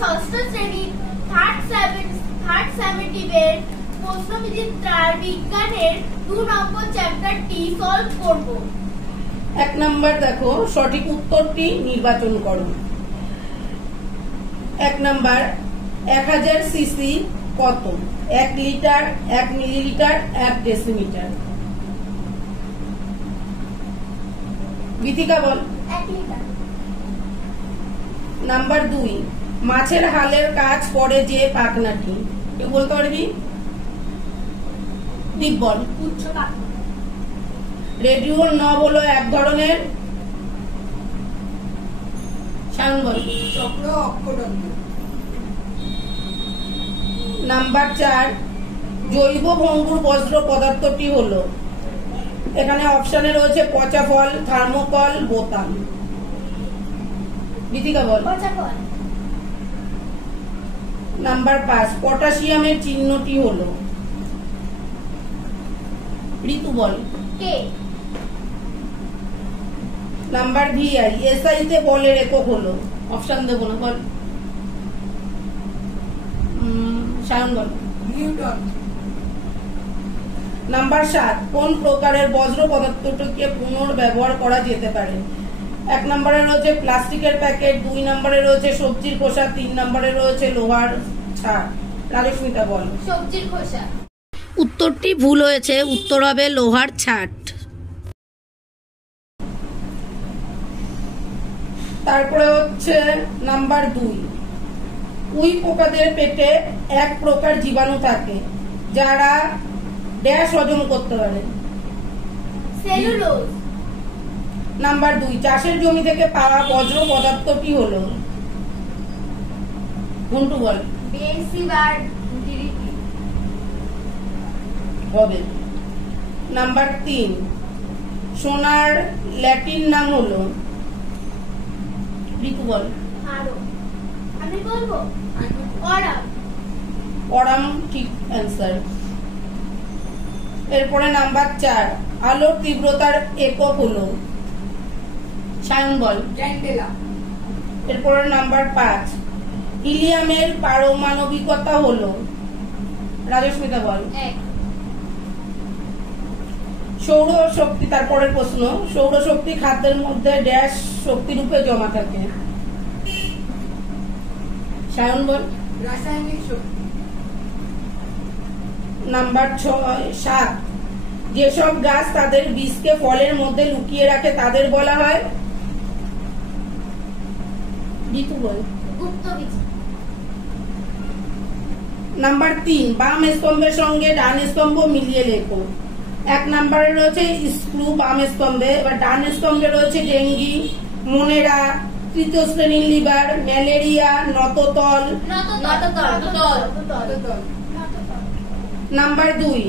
ষষ্ঠ শ্রেণীর থার্ড সেমেস্টারের প্রশ্নবিচিত্রার বিজ্ঞানের 2 নম্বর চ্যাপ্টারটি সলভ করব। 1 নম্বর দেখো, সঠিক উত্তরটি নির্বাচন করো। 1 নম্বর 1000 সিসি কত? 1 লিটার, 1 মিলিলিটার, 1 ডেসিমিটার। গীতিকা বল। 1 লিটার। নাম্বার 2, মাছের হালের কাজ করে যে পাখনাটি, কেউ বলতে পারবি? দীপ বল। উচ্চ পাখনা। রেডিও নব হলো এক ধরনের, সায়ন বল। চক্র অক্ষদণ্ড। নাম্বার 4, জৈব ভঙ্গুর বজ্র পদার্থটি হলো, এখানে অপশনে রয়েছে পচা ফল, থার্মোকল, বোতাম। গীতিকা বল। পচা ফল। নাম্বার 5, পটাশিয়ামের চিহ্নটি হলো, ঋতু বল। কে। নাম্বার VI, এসআইতে বলের একক হলো, অপশন দেবো না, বল। সায়ন বল। নিউটন। নাম্বার 7, কোন প্রকারের বজ্র পদার্থটিকে পুনর্ব্যবহার করা যেতে পারে? 1 নম্বরে রয়েছে প্লাস্টিকের প্যাকেট, 2 নম্বরে রয়েছে সবজির খোসা, 3 নম্বরে রয়েছে লোহার ছাড়। রাজস্মিতা বল। সবজির খোসা। উত্তরটি ভুল হয়েছে, উত্তর হবে লোহার ছাট। তারপরে হচ্ছে নাম্বার 2, উই পোকাদের পেটে এক প্রকার জীবাণু থাকে যারা ড্যাশ হজম করতে পারে। সেলুলোজ। নাম্বার 2, চাষের জমি থেকে পাওয়া বজ্র পদার্থটি হলো, ঘন্টু বল। বেসিবার ডিরিটি। হবে। নাম্বার 3, সোনার ল্যাটিন নাম হলো, ঋতু বল। আরো। আমি বলবো অরাম। অরাম ঠিক অ্যান্সার। এরপরে নাম্বার 4, আলোর তীব্রতার একক হলো, সায়ন বল। ক্যান্ডেলা। এরপরে নাম্বার 5, হিলিয়ামের পারমাণবিকতা হলো, রাজস্মিতা বল। 1। সৌরশক্তি, তারপরের প্রশ্ন, সৌরশক্তি খাদ্যের মধ্যে ড্যাশ শক্তি রূপে জমা থাকে, সায়ন বল। রাসায়নিক শক্তি। নাম্বার 7, যেসব গাছ তাদের বীজকে ফলের মধ্যে লুকিয়ে রাখে তাদের বলা হয়, ঋতু বল। গুপ্ত বীজ। নাম্বার 3, বাম স্তম্ভের সঙ্গে ডান স্তম্ভ মিলিয়ে লেখো। 1 নম্বরে রয়েছে স্ক্রু বাম স্তম্ভে, এবার ডান স্তম্ভে রয়েছে ডেঙ্গি, মনেরা, তৃতীয় শ্রেণীর লিভার, ম্যালেরিয়া, নততল। নাম্বার 2,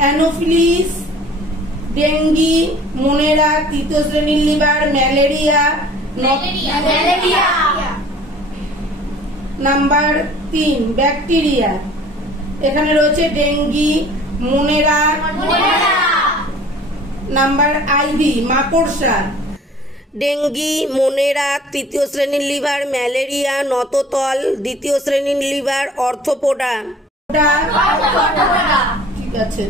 অ্যানোফিলিস, ডেঙ্গি, মনেরা, তৃতীয় শ্রেণীর liver, malaria, malaria. Number 3, bacteria, এখানে রয়েছে ডেঙ্গি, মনেরা। নাম্বার IV, মাকড়সা, ডেঙ্গি, মনেরা, তৃতীয় শ্রেণীর লিভার, ম্যালেরিয়া, নততল, দ্বিতীয় শ্রেণীর লিভার, অর্থোপোডা। ঠিক আছে,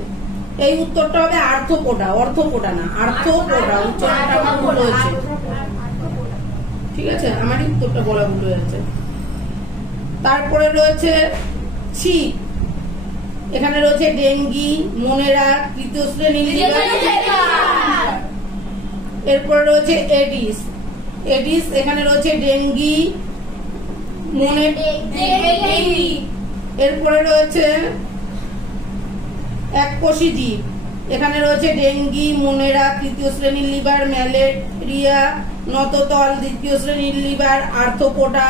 এই উত্তরটা হবে আর্থোপোডা, অর্থোপোডা না, আর্থোপোডা। উচ্চারণটা আমার ভুল হয়েছে, ঠিক আছে, আমারই উত্তরটা বলা ভুল হয়েছে। তারপরে রয়েছে ছিপ, এখানে রয়েছে ডেঙ্গি, মনেরা, তৃতীয় শ্রেণীর লিভার। এরপরে রয়েছে এডিস, এডিস, এখানে রয়েছে ডেঙ্গি, এরপরে রয়েছে এককোষী জীব, এখানে রয়েছে ডেঙ্গি, মনেরা, তৃতীয় শ্রেণীর লিভার, ম্যালেরিয়া, নততল, দ্বিতীয় শ্রেণীর লিভার, আর্থোপোডা,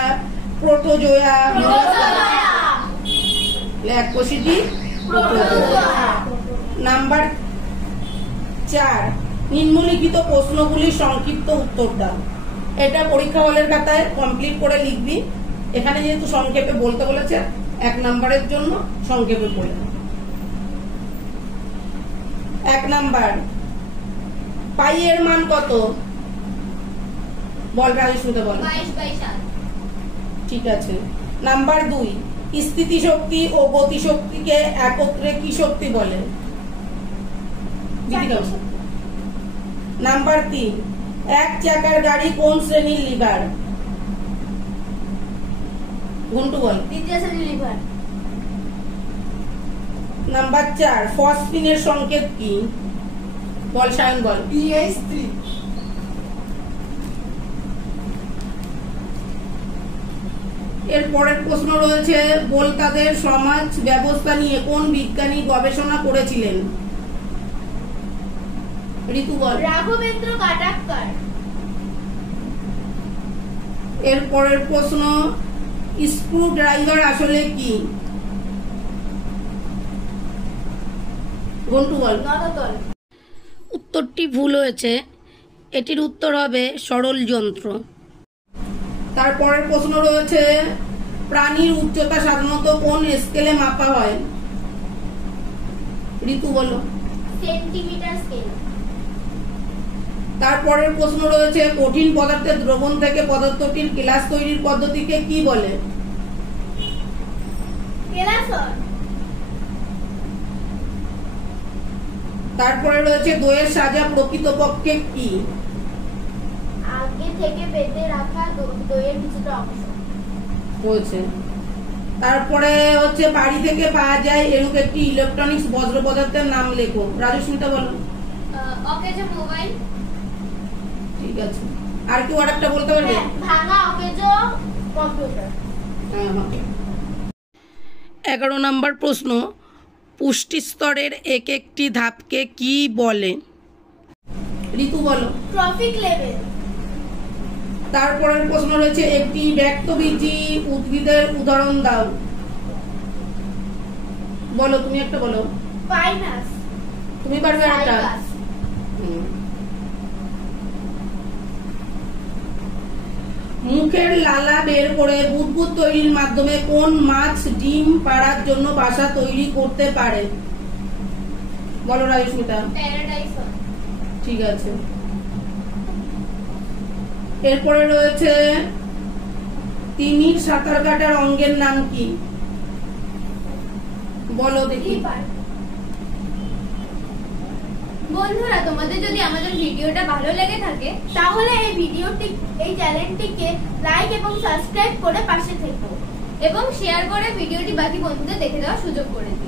প্রোটোজোয়া। এককোষী জীব, প্রোটোজোয়া। নাম্বার 4, নিম্নলিখিত প্রশ্নগুলির সংক্ষিপ্ত উত্তর দাও। এটা পরীক্ষা হলের খাতায় কমপ্লিট করে লিখবি, এখানে যেহেতু সংক্ষেপে বলতে বলেছে 1 নম্বরের জন্য সংক্ষেপে বলে। 1 নাম্বার, পাই এর মান কত? বল, রাজস্মিতা বল। 22/7। ঠিক আছে। নাম্বার 2, স্থিতিশক্তি ও গতিশক্তিকে একত্রে কি শক্তি বলে? নাম্বার 3, এক চাকার গাড়ি কোন শ্রেণীর লিভার? ঘন্টু বল। দ্বিতীয় শ্রেণীর লিভার। নাম্বার 4, ফসফিনের সংকেত কি? বল সায়ন বল। PH3। এর পরের প্রশ্ন রয়েছে, বোলতাদের সমাজ ব্যবস্থা নিয়ে কোন বিজ্ঞানী গবেষণা করেছিলেন? ঋতু বল। রাঘবেন্দ্র কাটাক্কার। এর পরের প্রশ্ন, স্ক্রু ড্রাইভার আসলে কি? ঘন্টু বল। নরতল। উত্তরটি ভুল হয়েছে, এটির উত্তর হবে সরল যন্ত্র। তারপরের প্রশ্ন রয়েছে, প্রাণীর উচ্চতা সাধারণত কোন স্কেলে মাপা হয়? ঋতু বলো। Centimetre scale. তারপরের প্রশ্ন রয়েছে, কঠিন পদার্থের দ্রবণ থেকে পদার্থটির গ্লাস তৈরির পদ্ধতিকে কি বলে? কেলাসন। তারপরে রয়েছে, দইয়ের সাজা প্রকৃতপক্ষে কি? আগে থেকে বেঁধে রাখা দইয়ের কিছুটা অংশ। হয়েছে। তারপরে হচ্ছে, বাড়ি থেকে পাওয়া যায় এরূপ একটি ইলেকট্রনিক্স বজ্র পদার্থের নাম লেখো। রাজস্মিতা বলো। অকেজো মোবাইল। ঠিক আছে, আর কি আরেকটা বলতে পারবে? ভাঙা অকেজো কম্পিউটার। 11 নম্বর প্রশ্ন, পুষ্টি স্তরের একটি ধাপকে কি বলে? ঋতু বলো। Trophic level. তারপরের প্রশ্ন রয়েছে, একটি ব্যক্তবীজী উদ্ভিদের উদাহরণ দাও। বলো, তুমি একটা বলো। পাইনাস। তুমি পারবে একটা? মুখের লালা বের করে বুদবুদ তৈরির মাধ্যমে কোন মাছ ডিম পাড়ার জন্য বাসা তৈরি করতে পারে? বলো রাজস্মিতা। প্যারাডাইসন। ঠিক আছে। এরপরে রয়েছে, তিমির সাঁতার কাটার অঙ্গের নাম কি? বলো দেখি। বন্ধুরা, তোমাদের যদি আমাদের ভিডিওটা ভালো লেগে থাকে তাহলে এই চ্যানেলটিকে লাইক এবং সাবস্ক্রাইব করে পাশে থেকো এবং শেয়ার করে ভিডিওটি বাকি বন্ধুদের দেখে দেওয়ার সুযোগ করে দিও।